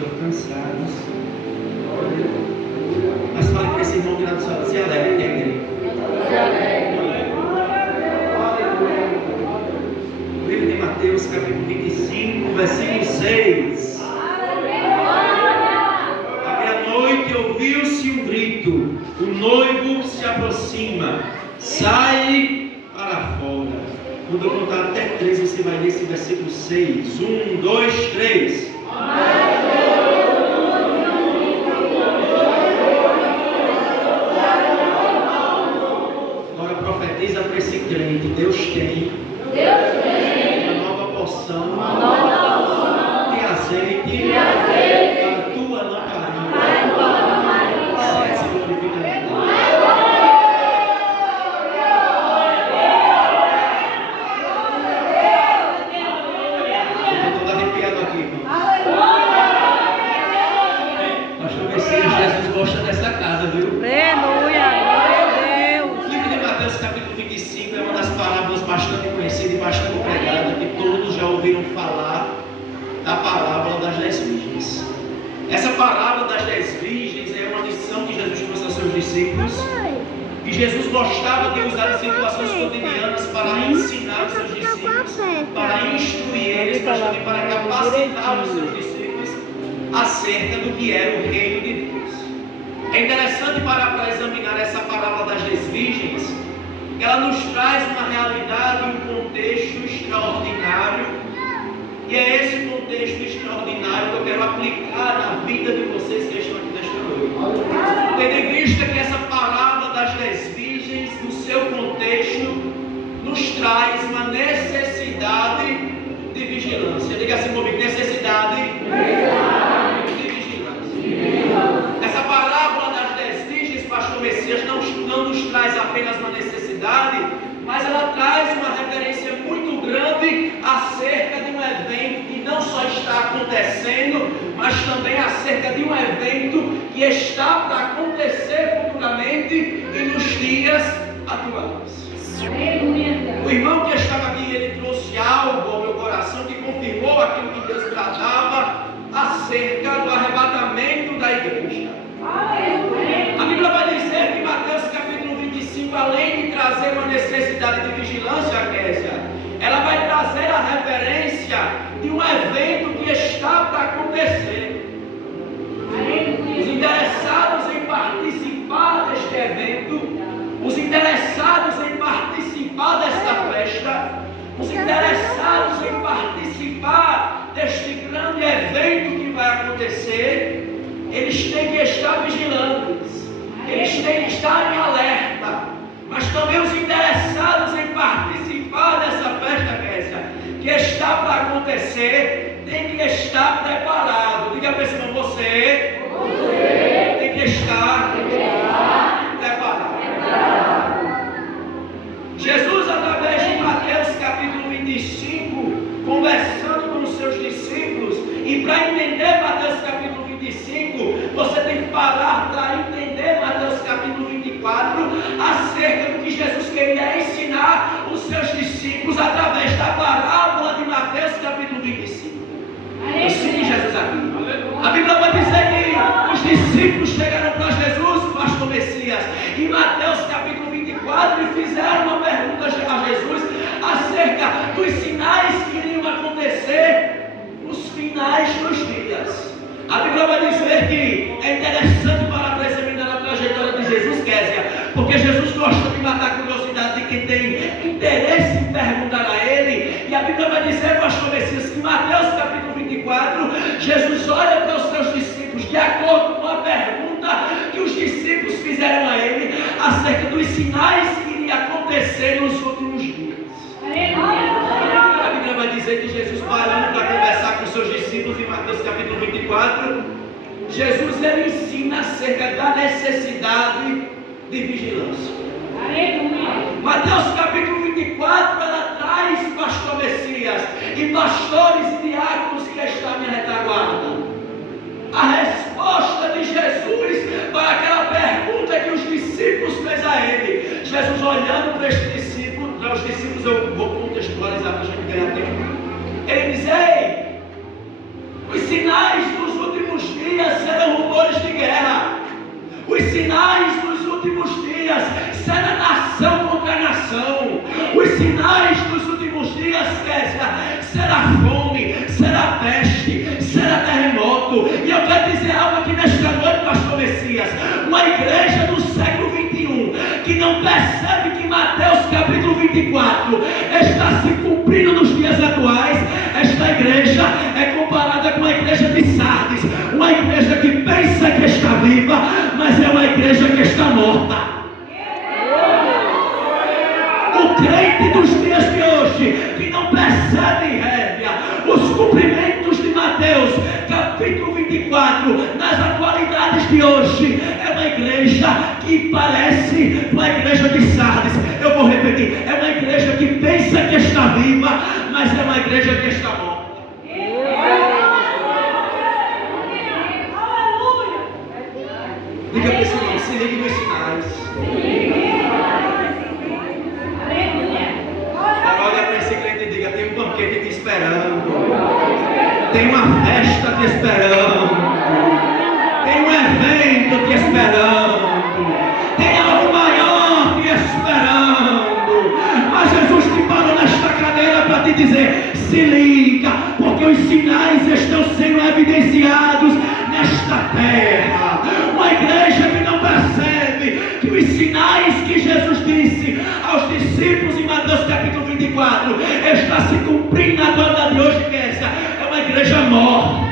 exaustos, cansados. Mas fale para esse irmão que na sua se alegre, querido. Livro de Mateus, capítulo 25, versículo 6. À meia-noite ouviu-se um grito: o noivo se aproxima, sai para fora. Quando eu contar até 3, você vai ler esse versículo 6. 1, 2, 3. Agora profetiza para esse crente: Deus tem uma nova porção de azeite para a tua lamparina. Sete se glorifica na Deus. Eu estou arrepiado aqui, irmão. Pastor Messias, Jesus gosta dessa casa, viu? Aleluia, glória a Deus. O livro de Mateus, capítulo 25, é uma das parábolas bastante conhecida e bastante pregada, que todos já ouviram falar da parábola das 10 virgens. Essa parábola das 10 virgens é uma lição que Jesus trouxe aos seus discípulos, que Jesus gostava de usar em situações cotidianas para ensinar os seus discípulos, para instruir eles, mas também para capacitar os seus discípulos acerca do que era o reino de Deus. É interessante parar para examinar essa parábola das 10 virgens. Ela nos traz uma realidade, um contexto extraordinário, e é esse contexto extraordinário que eu quero aplicar na vida de vocês que estão aqui nesta noite. Tendo em vista que essa parábola das 10 virgens, no seu contexto, nos traz uma necessidade de vigilância. Diga assim comigo: necessidade de vigilância. Essa parábola das 10 virgens, pastor Messias, não nos traz apenas uma necessidade, mas ela traz uma referência muito grande acerca de um evento que não só está acontecendo, mas também acerca de um evento que está para acontecer futuramente e nos dias atuais. O irmão que estava aqui, ele trouxe algo ao meu coração que confirmou aquilo que Deus tratava acerca do arrebatamento da igreja. A Bíblia vai dizer que Mateus capítulo 25, além de trazer uma necessidade de vigilância, Késia, ela vai trazer a referência de um evento que está para acontecer. Os interessados em participar deste evento, os interessados em participar desta festa, os interessados em participar deste grande evento que vai acontecer, eles têm que estar vigilantes, eles têm que estar em alerta, mas também os interessados em participar dessa festa, Késia, que está para acontecer, tem que estar preparado. Diga para esse irmão: você tem que estar preparado. Jesus, através de Mateus capítulo 25, conversando com os seus discípulos, e para entender Mateus capítulo 25, você tem que parar para entender Mateus capítulo 24, acerca do que Jesus queria ensinar os seus discípulos através da parábola de Mateus capítulo 25. Ensine Jesus aqui. A Bíblia vai dizer que os discípulos chegaram para Jesus, pastor Messias, em Mateus capítulo 24, e fizeram uma pergunta a Jesus acerca dos sinais que iriam acontecer nos finais dos dias. A Bíblia vai dizer que é interessante para examinar a trajetória de Jesus, Késia, porque Jesus gosta de matar a curiosidade de quem tem interesse em perguntar a Ele. E a Bíblia vai dizer, pastor Messias, que em Mateus capítulo 24, Jesus olha para os seus discípulos de acordo com a pergunta que os discípulos fizeram a Ele acerca dos sinais que iriam acontecer nos últimos dias. A Bíblia vai dizer que Jesus, parando para conversar com os seus discípulos em Mateus capítulo 24, Jesus ele ensina acerca da necessidade de vigilância. Mateus capítulo 24, ela traz, pastor Messias, e pastores e diáconos que estão em retaguarda, a resposta de Jesus para aquela pergunta que os discípulos fez a ele. Jesus olhando para este discípulo, para os discípulos, eu vou contextualizar para a gente ganhar tempo. Ele diz: ei, os sinais dos últimos sinais dos últimos dias será nação contra nação. Os sinais dos últimos dias, Kézia, será fome, será peste, será terremoto. E eu quero dizer algo aqui nesta noite, pastor Messias. Uma igreja do século 21 que não percebe que Mateus capítulo 24 está se cumprindo nos dias atuais. Esta igreja é comparada com a igreja de Sardes, uma igreja que pensa que está viva, mas é uma igreja que está morta. O crente dos dias de hoje, que não percebe, Révia, os cumprimentos de Mateus, capítulo 24, nas atualidades de hoje, é uma igreja que parece uma igreja de Sardes. Eu vou repetir, é uma igreja que pensa que está viva, mas é uma igreja que está morta. Diga para esse irmão, se ligue nos sinais. Olha para esse crente e diga: tem um banquete te esperando, tem uma festa te esperando, tem um evento te esperando, tem algo maior te esperando. Mas Jesus te parou nesta cadeira para te dizer: se liga, porque os sinais estão sendo evidenciados nesta terra. Uma igreja que não percebe que os sinais que Jesus disse aos discípulos em Mateus capítulo 24 está se cumprindo na atualidade de hoje, Kézia. É uma igreja morta.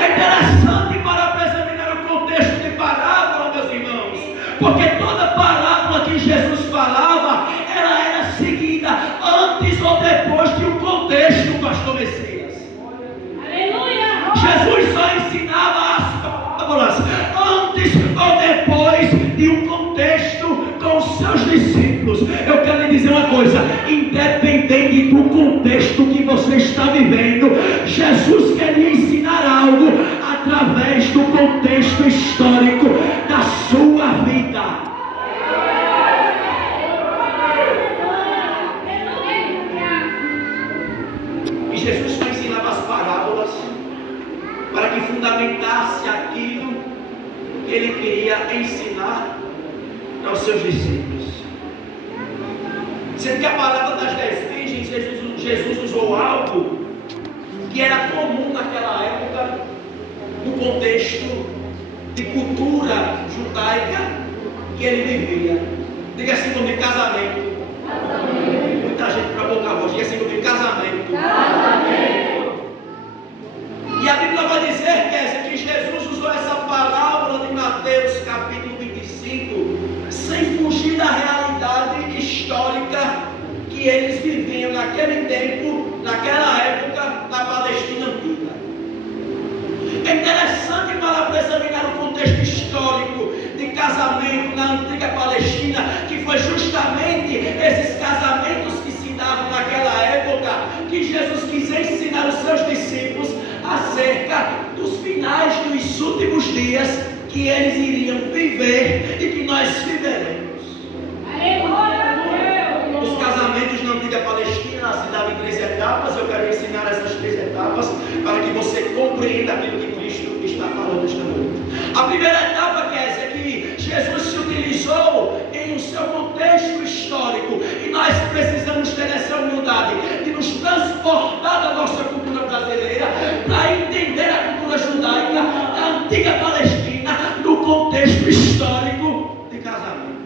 É interessante para examinar o contexto de parábola, meus irmãos, porque toda parábola que Jesus falava, ela era seguida antes ou depois de um contexto, pastor Messias. Aleluia! Jesus só ensinava as parábolas antes ou depois de um contexto com os seus discípulos. Eu quero lhe dizer uma coisa: independente do contexto que você está vivendo, Jesus quer lhe ensinar algo através do contexto histórico da sua vida. E Jesus só ensinava as parábolas para que fundamentasse aquilo que ele queria ensinar aos seus discípulos. Sendo que a parábola das 10 virgens, Jesus usou algo que era comum naquela época, no contexto de cultura judaica que ele vivia. Diga assim comigo: casamento. Muita gente para boca roxa. Diga assim comigo: casamento. E a Bíblia vai dizer que Jesus usou essa parábola de Mateus capítulo 25 sem fugir da realidade histórica que eles viviam naquele tempo, naquela época, na Palestina antiga. É interessante para examinar o contexto histórico de casamento na antiga Palestina, que foi justamente esses casamentos que se davam naquela época que Jesus quis ensinar os seus discípulos acerca dos finais dos últimos dias que eles iriam viver e que nós viveremos. Os casamentos na antiga Palestina se davam em 3 etapas. Eu quero ensinar essas 3 etapas para que você compreenda aquilo que Cristo está falando esta noite. A primeira etapa, Kézia, é que Jesus se utilizou em um seu contexto histórico, e nós precisamos ter essa humildade de nos transportar da nossa cultura brasileira para entender a cultura judaica da antiga Palestina no contexto histórico de casamento.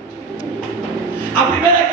A primeira